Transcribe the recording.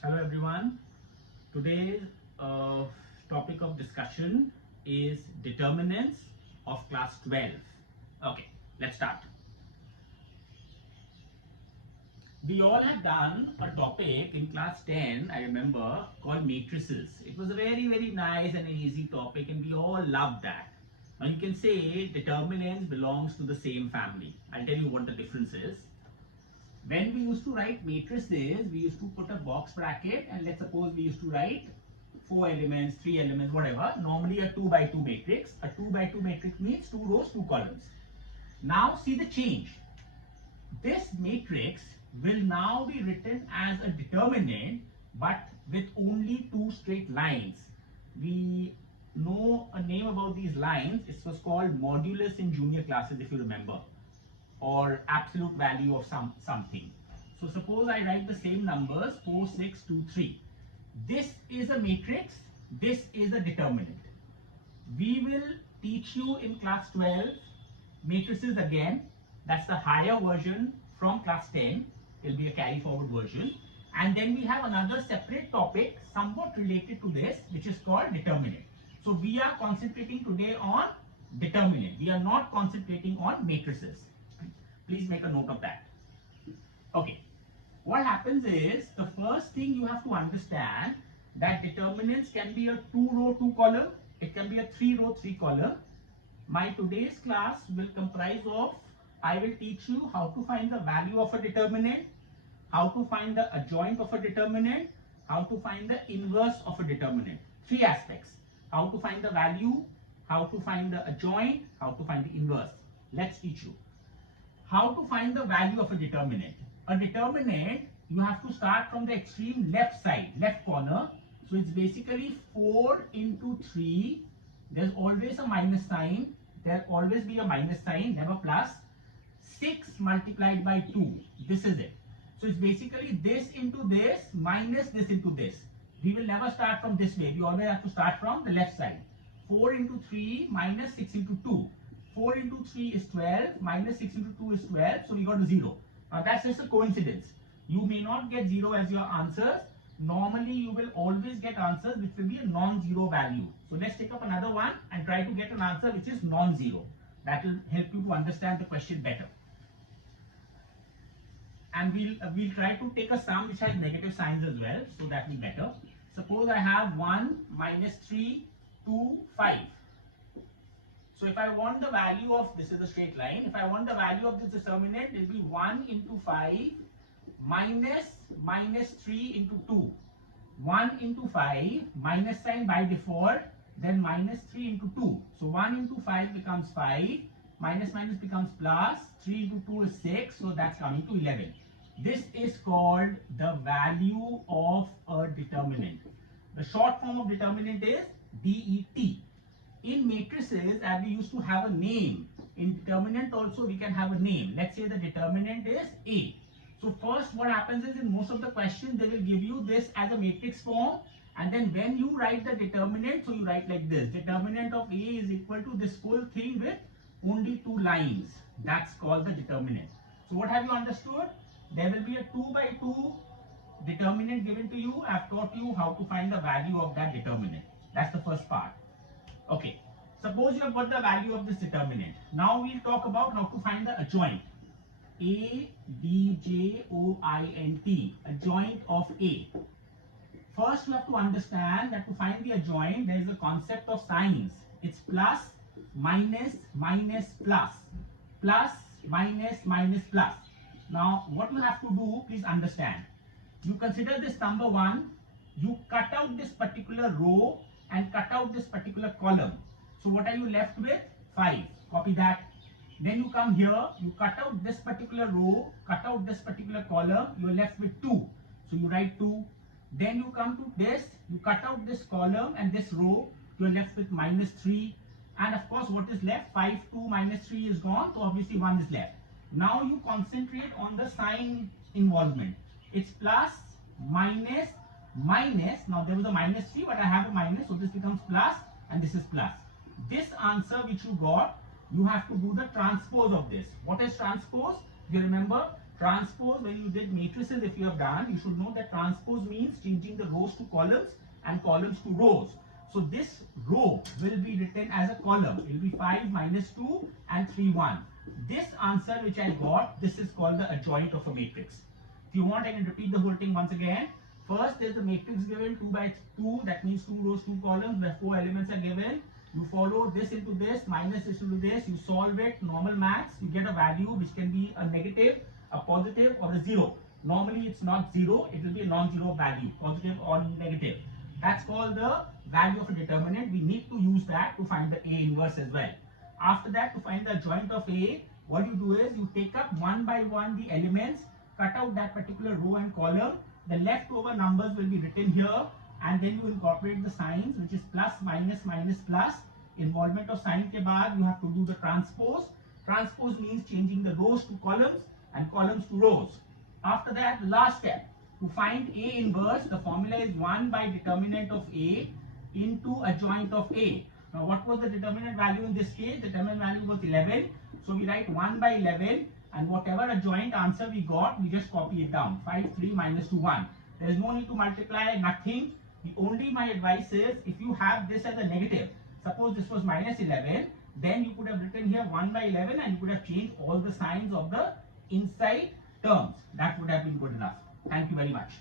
Hello everyone. Today's topic of discussion is determinants of class 12. Okay, let's start. We all have done a topic in class 10, I remember, called matrices. It was a very nice and an easy topic and we all loved that. Now you can say determinants belongs to the same family. I'll tell you what the difference is. When we used to write matrices, we used to put a box bracket and let's suppose we used to write 4 elements, 3 elements, whatever. Normally a 2 by 2 matrix. A 2 by 2 matrix means 2 rows, 2 columns. Now see the change. This matrix will now be written as a determinant but with only 2 straight lines. We know a name about these lines. It was called modulus in junior classes, if you remember, or absolute value of something. So suppose I write the same numbers 4, 6, 2, 3. This is a matrix, this is a determinant. We will teach you in class 12 matrices again. That's the higher version from class 10. It will be a carry forward version. And then we have another separate topic somewhat related to this, which is called determinant. So we are concentrating today on determinant. We are not concentrating on matrices. Please make a note of that. Okay. What happens is, the first thing you have to understand that determinants can be a 2 row 2 column. It can be a 3 row 3 column. My today's class will comprise of, I will teach you how to find the value of a determinant, how to find the adjoint of a determinant, how to find the inverse of a determinant. 3 aspects. How to find the value, how to find the adjoint, how to find the inverse. Let's teach you. How to find the value of a determinant. A determinant, you have to start from the extreme left side, left corner. So it's basically 4 into 3. There's always a minus sign. There'll always be a minus sign, never plus. 6 multiplied by 2. This is it. So it's basically this into this minus this into this. We will never start from this way. We always have to start from the left side. 4 into 3 minus 6 into 2. 4 into 3 is 12, minus 6 into 2 is 12, so we got a 0. Now that's just a coincidence. You may not get 0 as your answers. Normally you will always get answers which will be a non-zero value. So let's take up another one and try to get an answer which is non-zero. That will help you to understand the question better. And we'll try to take a sum which has negative signs as well, so that will be better. Suppose I have 1 minus 3, 2, 5. So if I want the value of, this is a straight line, if I want the value of this determinant, it will be 1 into 5 minus 3 into 2. 1 into 5, minus sign by default, then minus 3 into 2. So 1 into 5 becomes 5, minus becomes plus, 3 into 2 is 6, so that's coming to 11. This is called the value of a determinant. The short form of determinant is DET. In matrices, as we used to have a name, in determinant also we can have a name. Let's say the determinant is A. So first what happens is, in most of the questions they will give you this as a matrix form, and then when you write the determinant, so you write like this: determinant of A is equal to this full thing with only 2 lines. That's called the determinant. So what have you understood? There will be a 2 by 2 determinant given to you. I have taught you how to find the value of that determinant. That's the first part. Okay, suppose you have got the value of this determinant. Now we'll talk about how to find the adjoint. Adjoint, adjoint of A. First you have to understand that to find the adjoint, there is a concept of signs. It's plus, minus, minus, plus. Plus, minus, minus, plus. Now what you have to do, please understand. You consider this number 1, you cut out this particular row and cut out this particular column. So what are you left with? 5. Copy that. Then you come here, you cut out this particular row, cut out this particular column, you are left with 2. So you write 2. Then you come to this, you cut out this column and this row, you are left with minus 3. And of course what is left? 5, 2, minus 3 is gone, so obviously 1 is left. Now you concentrate on the sign involvement. It's plus, minus, minus. Now there was a minus 3, but I have a minus, so this becomes plus and this is plus. This answer which you got, you have to do the transpose of this. What is transpose? You remember, Transpose, when you did matrices, if you have done, you should know that transpose means changing the rows to columns and columns to rows. So this row will be written as a column. It will be 5 minus 2 and 3 1. This answer which I got, this is called the adjoint of a matrix. If you want, I can repeat the whole thing once again. First, there's the matrix given 2 by 2, that means 2 rows, 2 columns, where 4 elements are given. You follow this into this, minus this into this, you solve it, normal maths, you get a value which can be a negative, a positive, or a 0. Normally it's not 0, it will be a non-zero value, positive or negative. That's called the value of a determinant. We need to use that to find the A inverse as well. After that, to find the adjoint of A, what you do is you take up one by one the elements, cut out that particular row and column. The leftover numbers will be written here, and then you incorporate the signs, which is plus, minus, minus, plus. Involvement of sign ke baad, you have to do the transpose. Transpose means changing the rows to columns and columns to rows. After that, the last step, to find A inverse, the formula is 1 by determinant of A into adjoint of A. Now, what was the determinant value in this case? The determinant value was 11. So we write 1 by 11, and whatever adjoint answer we got, we just copy it down. 5, 3, minus 2, 1. There is no need to multiply, nothing. The only my advice is, if you have this as a negative, suppose this was minus 11, then you could have written here 1 by 11 and you could have changed all the signs of the inside terms. That would have been good enough. Thank you very much.